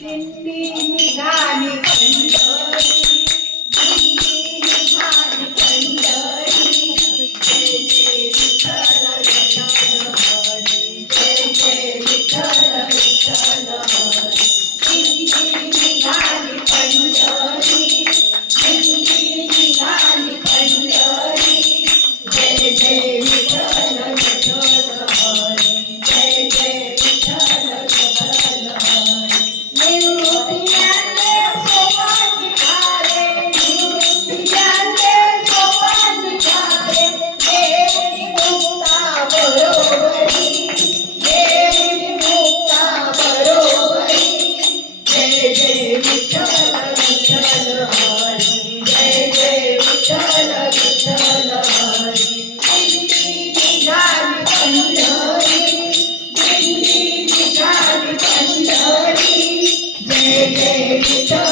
दिंडी निघाली पंढरी, दिंडी निघाली पंढरी. जय जय विठ्ठल विठ्ठल हरी, जय जय विठ्ठल विठ्ठल हरी. दिंडी निघाली पंढरी, दिंडी निघाली पंढरी. जय जय विठ्ठल विठ्ठल हरी, जय जय विठ्ठल विठ्ठल हरी. निवृत्ती ज्ञानदेव सोपानी ठारे, निवृत्ती ज्ञानदेव सोपानी ठारे. देऊनी मुक्ता बरोबरी, देऊनी मुक्ता बरोबरी. जय जय विठ्ठल विठ्ठल हरी, जय जय विठ्ठल विठ्ठल हरी. दिंडी निघाली पंढरी, दिंडी निघाली पंढरी. जय जय विठ्ठल